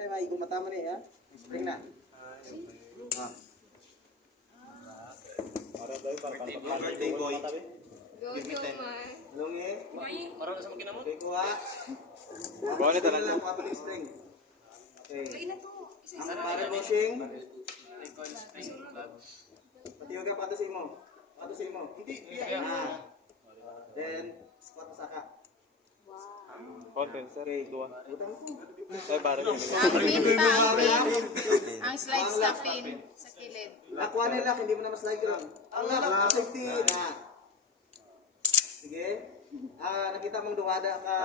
Kaya maigo mata mo rin, ha? Spring na. Para daw para birthday boy. Go, Jomar. Lungi. Marami sa makinamot. Okay, kuha. Kuha na tanan. Kuha pa ng spring. Okay. Ay na to. Isa-isa. Para bossing. Patiyo ka pato sa imo. Pato sa imo. Then, squat masaka. Content, sir. Dua. Utang ko. Ay, para Ang pin pa, ang pin. Ang slides na pin sa kilid. Nakuha nila, hindi mo na mas-like ron. Ang lock, safety. Na. Sige. Nakita mong duwada ka.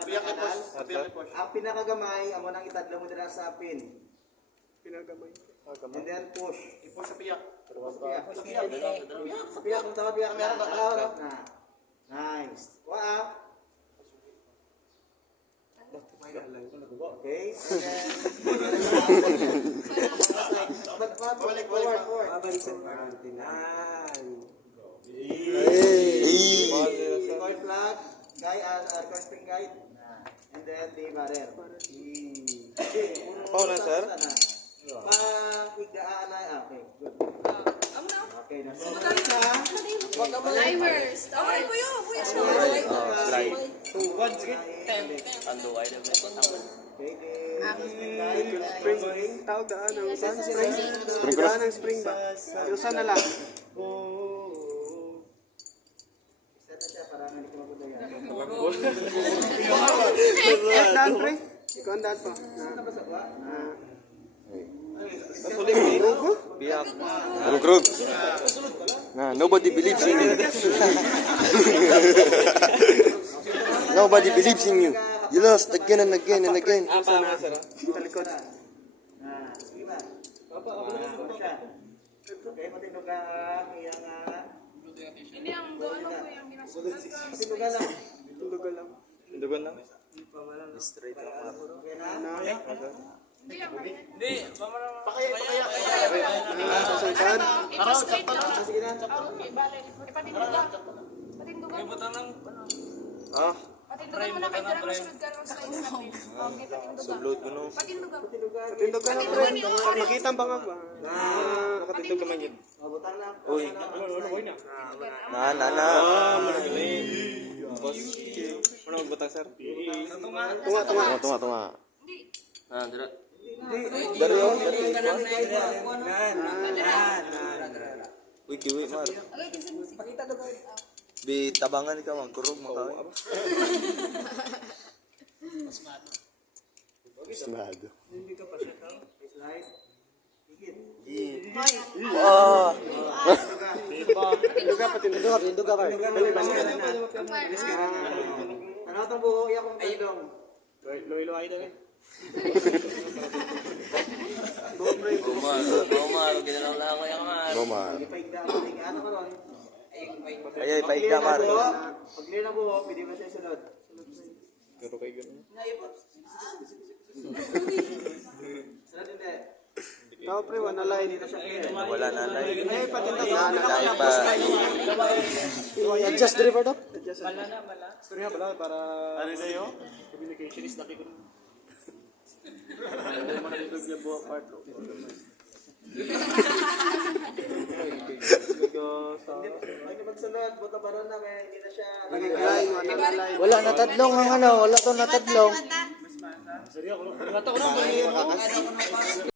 Sabiyak ni Posh. Sabiyak ni Posh. Ang pinakagamay, amo nang itadla mo dira sa pin. And then push. Iposh sa piyak. Sa piyak, kung tawad piyak. Na. Nice. Kuha. Okay. And then, forward. Coil plug, guide, coil spring guide, and then the barrel. Pau na, sir? Pahigdaan na, okay, good. Amo na. Okay, nasa isa. Timers. Amo na, kuya. Kuya siya. Slide. Spring, tawag daan ang Spring cross. ng spring ba? Usan na lang. Set na siya para hindi ko mabudayan. Daan, pre. Ikaw ang daan pa. Sulit eh. Biyak. Krug. Nobody believes in you. Nobody believes in you. You lost again and again and again. Sa likod. Sige ba? Siya. Okay, matindog ka. Kaya nga. Hindi ang doon ko yung ginasulat. Matindog ka lang. Dugan lang. Okay na? Hindi ang Pakaya. Susunod. ipa-straight lang. Sige na. Okay, bale. Patindugan. Patindugan mo. Ah, Patindugan mo na kay Tara masunod ka ng slides na pin. Okay, patindugan. sublot mo no. Patindugan. Matindog ka na, pre. Makita ang bangag ba? Nakatindog ka man yun. Butang na. Uy. Na. Boss. Ano magbutang, sir? Tunga. Hindi. Dari yun. Uy, kiwi, mar. Okay, kinsan mo. Pakita daw. Bi, tabangan ka, magkurog, makawin. Masmado. Slide. Higit. Patindog ka. Ano itong buho? Iyak kong tindong. Loy-loy daw eh. Gomar. Ipaigda mo. Ano ka ron? Ay, paigda, mar. Pag clear na buho, pwede mo siya sunod. Garo kayo ganun. Sunod hindi. Ikaw pre, wala line. Hindi na siya clear. Wala na line. Ay, patindog ka. Line pa. Adjust the river daw. Sorry pala para communication is laki ko. Hindi mo na dito yung buha part. Pag magsunod, buta ba ron na may hindi na siya. Wala natadlong ang ano, wala to natadlong.